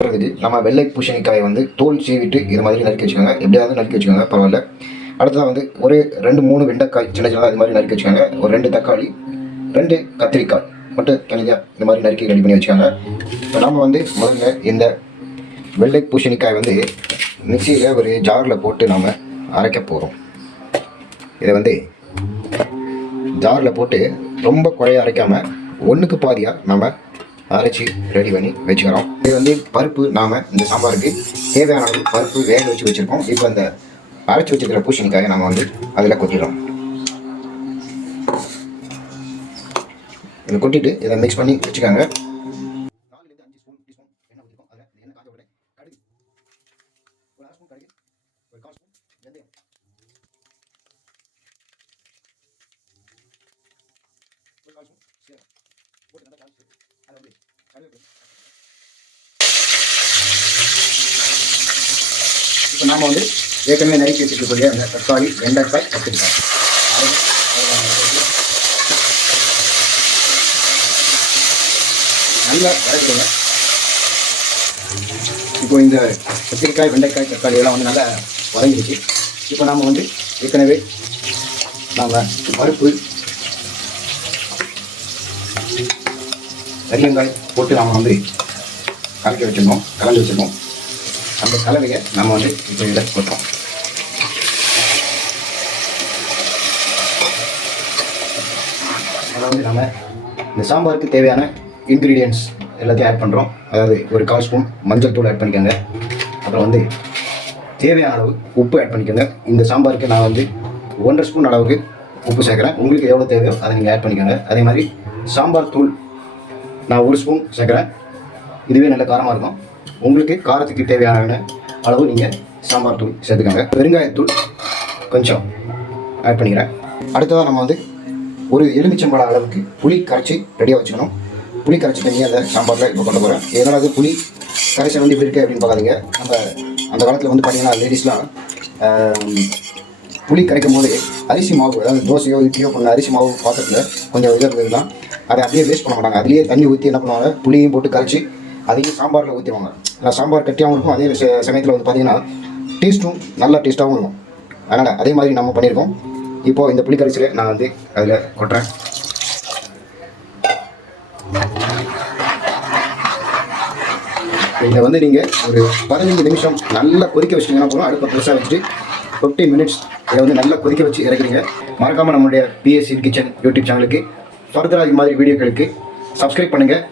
நம்ம வெள்ளை பூசணிக்காயை வந்து தோல் சீவிட்டு இது மாதிரி நறுக்கி வச்சுக்கோங்க. எப்படியாவது நறுக்கி வச்சுக்கோங்க, பரவாயில்ல. அடுத்ததாக வந்து ஒரு 2-3 வெண்டைக்காய் சின்ன சின்னதாக இது மாதிரி நறுக்கி வச்சுக்கோங்க. ஒரு 2 தக்காளி, 2 கத்திரிக்காய் மட்டும் தனியாக இந்த மாதிரி நறுக்கி ரெடி பண்ணி வச்சுக்கோங்க. இப்போ நம்ம வந்து முதல்ல இந்த வெள்ளை பூசணிக்காய் வந்து மிக்சியில் ஒரு ஜாரில் போட்டு நாம் அரைக்க போகிறோம். இதை வந்து ஜாரில் போட்டு ரொம்ப குறைய அரைக்காமல் ஒன்றுக்கு பாதியாக நம்ம அரைச்சி ரெடி பண்ணி வச்சுக்கிறோம். இது வந்து பருப்பு நாம் இந்த சாம்பாருக்கு தேவையான அளவு பருப்பு வேக வச்சு வச்சுருக்கோம். இப்போ அந்த அரைச்சி வச்சுருக்கிற பூசணிக்காயை நம்ம வந்து அதில் கொட்டிடுறோம். இதை கொட்டிட்டு இதை மிக்ஸ் பண்ணி வச்சுக்காங்க. இப்போ நாம் வந்து ஏற்கனவே நறுக்கி வச்சுருக்கக்கூடிய அந்த தக்காளி, வெண்டைக்காய், கத்திரிக்காய் நல்லா வதக்கிடுங்க. இப்போ இந்த கத்திரிக்காய், வெண்டைக்காய், தக்காளி எல்லாம் வந்து நல்லா வதங்கிடுச்சு. இப்போ நாம் வந்து ஏற்கனவே நாம் பருப்பு, வெங்காயம் போட்டு நாம் வந்து கலக்கி வச்சுருக்கோம், கலந்து வச்சுருக்கோம். அந்த கலவையை நம்ம வந்து இப்போ இதில் போட்டோம். அதாவது நம்ம இந்த சாம்பாருக்கு தேவையான இன்க்ரீடியன்ட்ஸ் எல்லாத்தையும் ஆட் பண்ணுறோம். அதாவது ஒரு 1/4 ஸ்பூன் மஞ்சள் தூள் ஆட் பண்ணிக்கோங்க. அப்புறம் வந்து தேவையான அளவு உப்பு ஆட் பண்ணிக்கோங்க. இந்த சாம்பாருக்கு நான் வந்து 1.5 ஸ்பூன் அளவுக்கு உப்பு சேர்க்குறேன். உங்களுக்கு எவ்வளோ தேவையோ அதை நீங்கள் ஆட் பண்ணிக்கோங்க. அதே மாதிரி சாம்பார் தூள் நான் 1 ஸ்பூன் சேர்க்குறேன். இதுவே நல்ல காரமாக இருக்கும். உங்களுக்கு காரத்துக்கு தேவையான அளவு நீங்கள் சாம்பார் தூள் சேர்த்துக்கோங்க. பெருங்காயத்தூள் கொஞ்சம் ஆட் பண்ணிக்கிறேன். அடுத்ததாக நம்ம வந்து ஒரு எலுமிச்சம்பழம் அளவுக்கு புளி கரைச்சி ரெடியாக வச்சுக்கணும். புளி கரைச்சி பண்ணி அந்த சாம்பாரில் இப்போ கொண்டு போகிறேன். ஏதாவது புளி கரைச்சி வந்து இப்படி இருக்குது அப்படின்னு பார்க்காதீங்க. நம்ம அந்த காலத்தில் வந்து பார்த்திங்கன்னா லேடிஸ்லாம் புளி கரைக்கும் போது அரிசி மாவு, அதாவது தோசையோ இட்லியோ பண்ண அரிசி மாவு பாத்திரத்தில் கொஞ்சம் இருந்ததுலாம் அதை அப்படியே வேஸ்ட் பண்ண மாட்டாங்க. அதுலேயே தண்ணி ஊற்றி என்ன பண்ணுவாங்க, புளியும் போட்டு கரைச்சி அதையும் சாம்பாரில் ஊற்றிடுவாங்க. சாம்பார் கட்டியாகவும் இருக்கும், அதே சமயத்தில் வந்து பார்த்திங்கன்னா டேஸ்ட்டும் நல்லா டேஸ்ட்டாகவும் இருக்கும். அதனால் அதே மாதிரி நம்ம பண்ணியிருக்கோம். இப்போது இந்த புளி கரைச்சியில் நான் வந்து அதில் கொட்டுறேன். இதை வந்து நீங்கள் ஒரு 15 நிமிஷம் நல்லா கொதிக்க வச்சிட்டிங்கன்னா போதும். அடுப்பை பெருசாக வச்சுட்டு 15 மினிட்ஸ் இதை வந்து நல்லா கொதிக்க வச்சு இறக்குறீங்க. மறக்காமல் நம்மளுடைய பிஎஸ்சி கிச்சன் யூடியூப் சேனலுக்கு ஃபர்தராக இது மாதிரி வீடியோக்களுக்கு சப்ஸ்கிரைப் பண்ணுங்கள்.